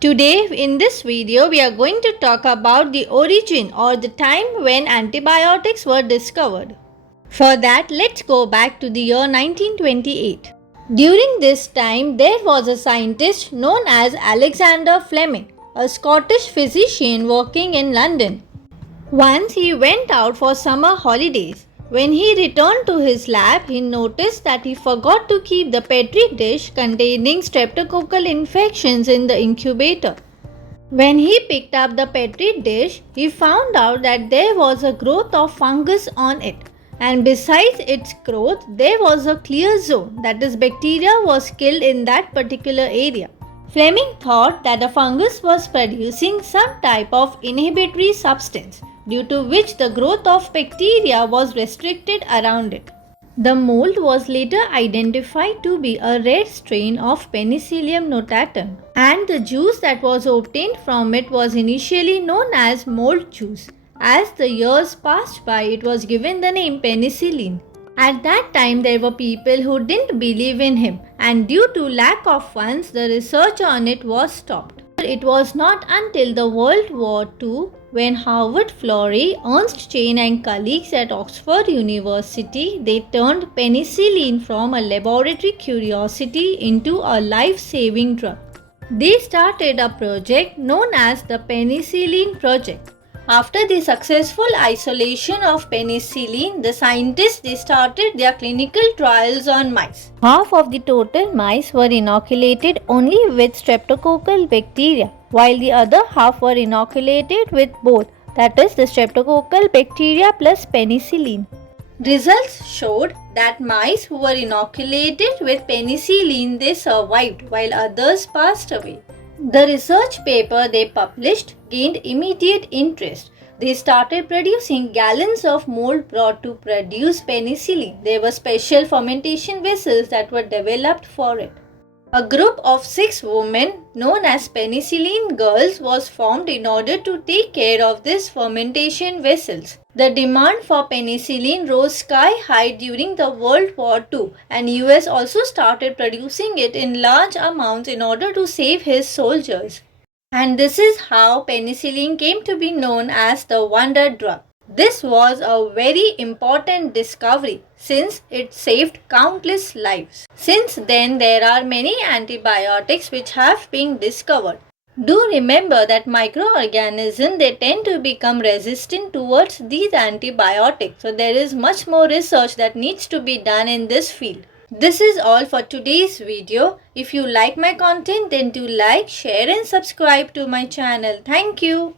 Today in this video we are going to talk about the origin or the time when antibiotics were discovered. For that, let's go back to the year 1928. During this time there was a scientist known as Alexander Fleming, a Scottish physician working in London. Once he went out for summer holidays. When he returned to his lab, he noticed that he forgot to keep the petri dish containing streptococcal infections in the incubator. When he picked up the petri dish, he found out that there was a growth of fungus on it, and besides its growth, there was a clear zone, that is, bacteria was killed in that particular area. Fleming thought that the fungus was producing some type of inhibitory substance, due to which the growth of bacteria was restricted around it. The mold was later identified to be a rare strain of Penicillium notatum, and the juice that was obtained from it was initially known as mold juice. As the years passed by, it was given the name penicillin. At that time, there were people who didn't believe in him, and due to lack of funds, the research on it was stopped. It was not until the World War II when Howard Florey, Ernst Chain and colleagues at Oxford University, they turned penicillin from a laboratory curiosity into a life-saving drug. They started a project known as the Penicillin Project. After the successful isolation of penicillin, the scientists started their clinical trials on mice. Half of the total mice were inoculated only with streptococcal bacteria, while the other half were inoculated with both, that is, the streptococcal bacteria plus penicillin. Results showed that mice who were inoculated with penicillin, they survived while others passed away. The research paper they published gained immediate interest. They started producing gallons of mold broth to produce penicillin. There were special fermentation vessels that were developed for it. A group of 6 women known as penicillin girls was formed in order to take care of these fermentation vessels. The demand for penicillin rose sky high during the World War II, and US also started producing it in large amounts in order to save his soldiers. And this is how penicillin came to be known as the wonder drug. This was a very important discovery since it saved countless lives. Since then, there are many antibiotics which have been discovered. Do remember that microorganisms, they tend to become resistant towards these antibiotics. So there is much more research that needs to be done in this field. This is all for today's video. If you like my content, then do like, share and subscribe to my channel. Thank you.